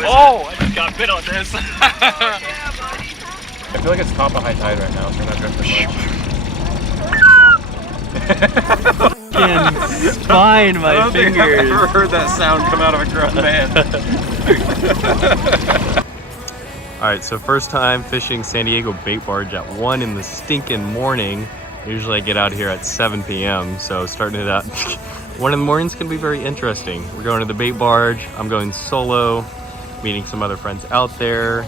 Oh, I just got bit on this. I feel like it's top of high tide right now, so we're not drifting much. Spine my fingers. I've never heard that sound come out of a grown man. Alright, so first time fishing San Diego bait barge at 1 in the stinking morning. Usually I get out here at 7 p.m. so starting it out 1 in the mornings can be very interesting. We're going to the bait barge. I'm going solo, meeting some other friends out there.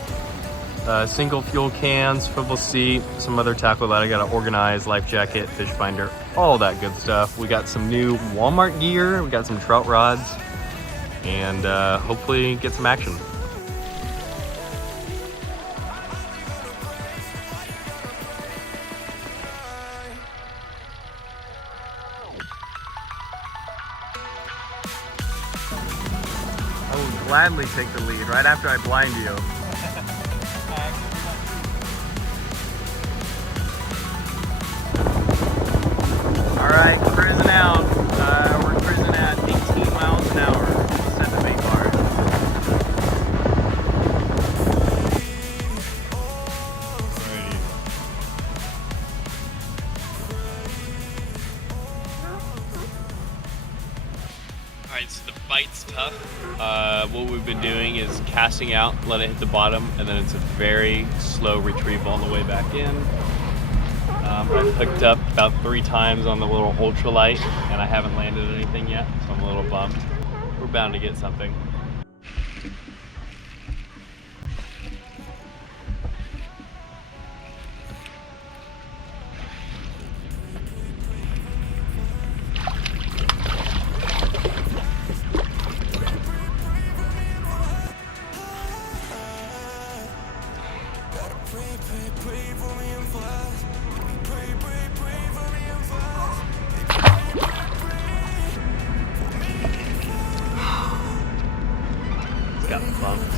Single fuel cans, swivel seat, some other tackle that I gotta organize, life jacket, fish finder, all that good stuff. We got some new Walmart gear, we got some trout rods, and hopefully get some action. I will gladly take the lead right after I blind you. Alright, cruising out. We're cruising at 18 miles an hour. Set the bait barge. Alright, so the bite's tough. What we've been doing is casting out, let it hit the bottom, and then it's a very slow retrieval on the way back in. I've hooked up about 3 times on the little ultralight and I haven't landed anything yet, so I'm a little bummed. We're bound to get something. Got bumped.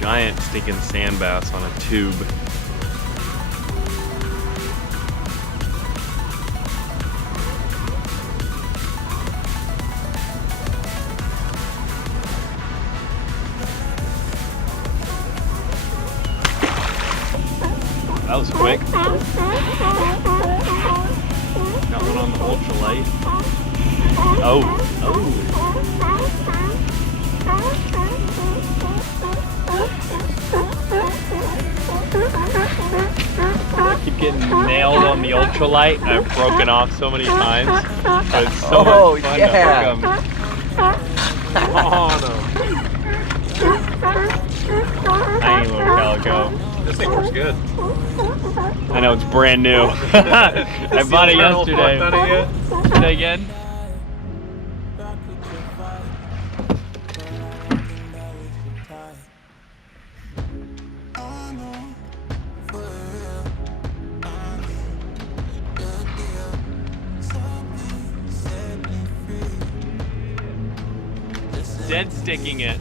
Giant stinking sand bass on a tube. That was quick. Got one on the ultralight. Oh. I keep getting nailed on the ultralight. I've broken off so many times. But it's so much fun to hook 'em. Oh no. Tiny little calico. This thing works good. I know, it's brand new. I bought it yesterday. Say again? Dead sticking it.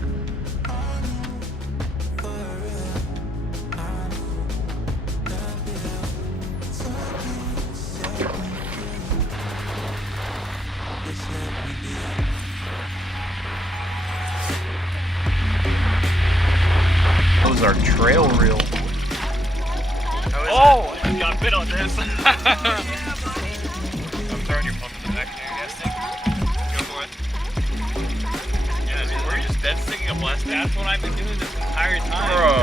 That was our trail reel. Oh, I just got bit on this. I'm throwing your pump in the back there, gas tank. Go for it. Yeah, dude, we're just dead sticking a blast. That's what I've been doing this entire time. Bro.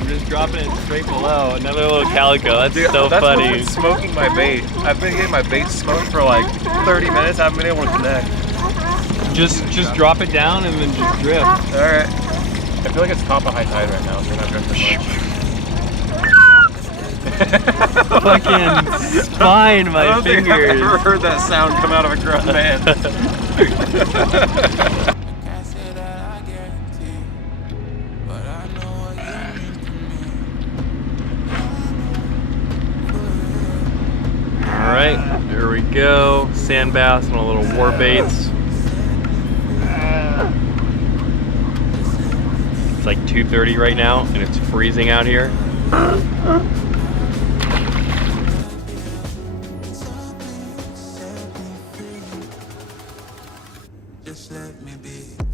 I'm just dropping it straight below. Another little calico. That's Dude, so that's funny. What's been smoking my bait. I've been getting my bait smoked for like 30 minutes. I haven't been able to connect. Just drop it down and then just drift. Alright. I feel like it's top of high tide right now, so we're not drifting much. Fucking spine my fingers. I've never heard that sound come out of a grown man. we go. Sand bass and a little war baits. It's like 2:30 right now and it's freezing out here.